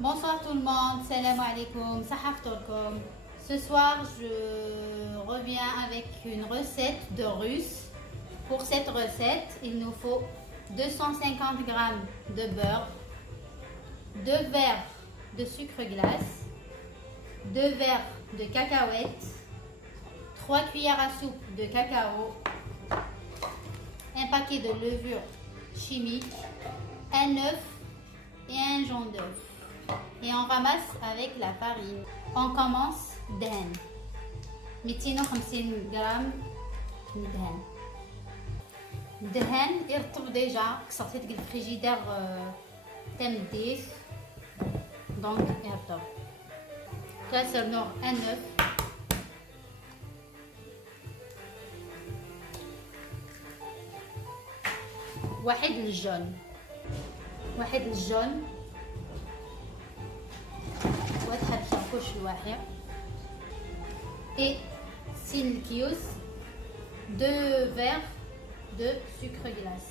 Bonsoir tout le monde, salam alaikum, sahaftorkom. Ce soir, je reviens avec une recette de russe. Pour cette recette, il nous faut 250 g de beurre, 2 verres de sucre glace, 2 verres de cacahuètes, 3 cuillères à soupe de cacao, un paquet de levure chimique, un œuf et un jaune d'œuf. Et on ramasse avec la farine. On commence دهن 250 غرام دهن. الدهن يرطب ديجا كسرتيه ديال الفريجيدير تمديه دونك يرطب. كسرنا ان œuf, واحد الجون وتحط كوش الواحد et 6 kilos 2 verres de sucre glace.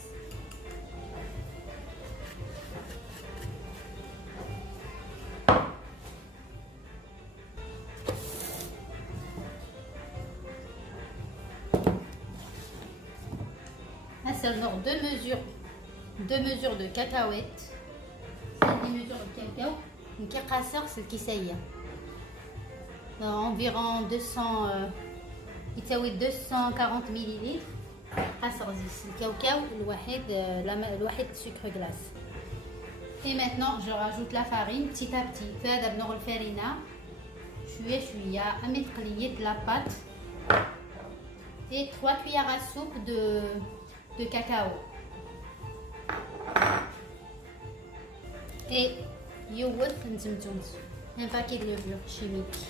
Seulement 2 mesures de cacahuètes. C'est des mesures de cacao. Une cacasseur, c'est qui ça y est. Environ 240 ml. قصر زيت الكاوكاو الواحد sucre glace. Et maintenant je rajoute la farine petit à petit. فهذا بنوع الفرينة شوية أمد قلية la pâte et 3 cuillères à soupe de cacao et يوث نتمتمت un paquet de levure chimique.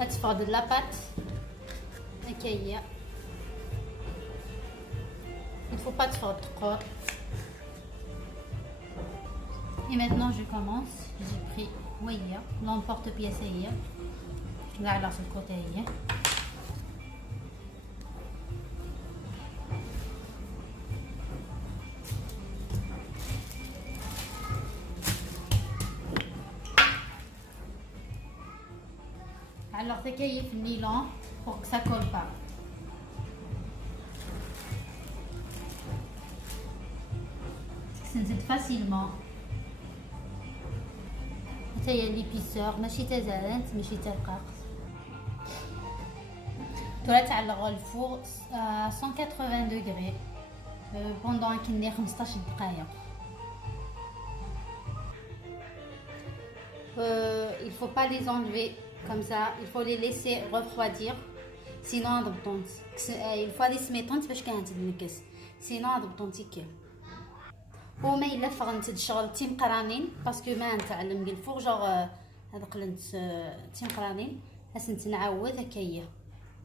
تفرد la pâte هكايا. Il faut pas تفرد trop. Et maintenant je commence. J'ai pris l'emporte-pièce هي قاعد على الكوتي هي. Alors تكيف النيلون pour que ça colle pas. تنزل facilement. حتى هي ليبيسور ماشي تا زانت ماشي تا رقاق. تعلق الفور 180 degrés pendant كني 15 دقيقة. Il faut pas les enlever comme ça, il faut les laisser refroidir, sinon ضبطون. il faut les سميطونت باش كنتنكس sinon ضبطون تيكي. وما الا فرنت الشغل تيمقرانين باسكو ما نتعلم ديال الفوق جوغ هذا قلنت تيمقرانين هاس نعاود هكايا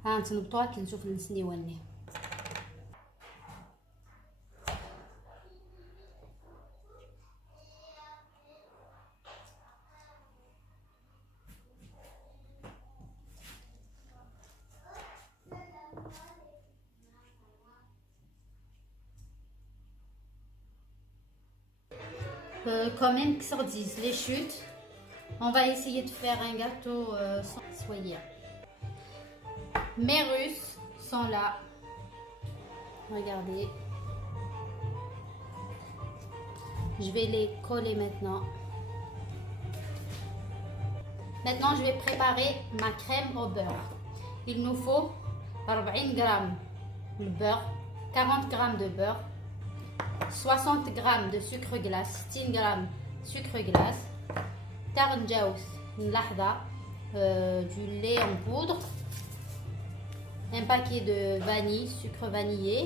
ها نتنبطوها كي نشوف السنيواني. Quand même que ça dise les chutes, on va essayer de faire un gâteau sans soyer. Mes Russes sont là. Regardez. Je vais les coller maintenant. Maintenant, je vais préparer ma crème au beurre. Il nous faut 40 g de beurre, 40 g de beurre, 60 g de sucre glace, 60 g sucre glace, tarnjaous, du lait en poudre, un paquet de vanille, sucre vanillé,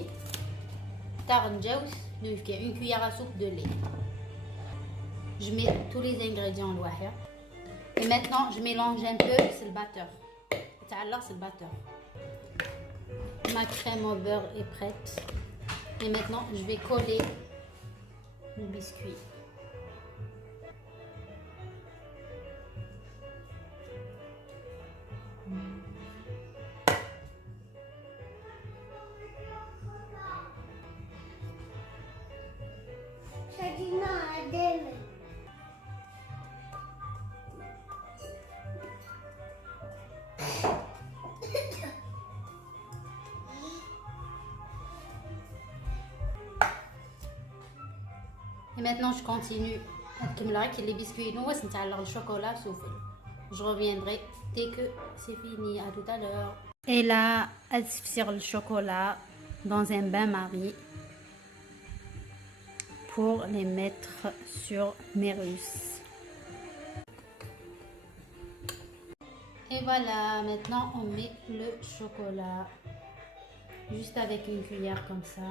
tarnjaous, une cuillère à soupe de lait. Je mets tous les ingrédients au wahir. Et maintenant je mélange un peu, c'est le batteur. C'est le batteur. Ma crème au beurre est prête. Et maintenant, je vais coller le biscuit. Et maintenant, je continue avec les biscuits. Nous, c'est le chocolat souffle. Je reviendrai dès que c'est fini. À tout à l'heure. Et là, elle sur le chocolat dans un bain-marie pour les mettre sur mes Russes. Et voilà, maintenant on met le chocolat juste avec une cuillère comme ça.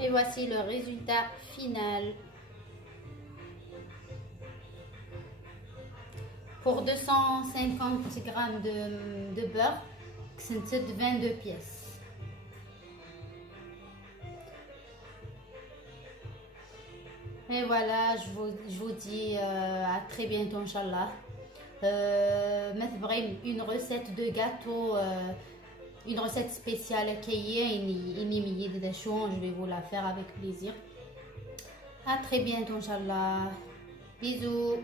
Et voici le résultat final. Pour 250 grammes de beurre, c'est 22 pièces. Et voilà, je vous dis à très bientôt, Inch'Allah. Une recette de gâteau, une recette spéciale qui est je vais vous la faire avec plaisir. À très bientôt, Inch'Allah. Bisous.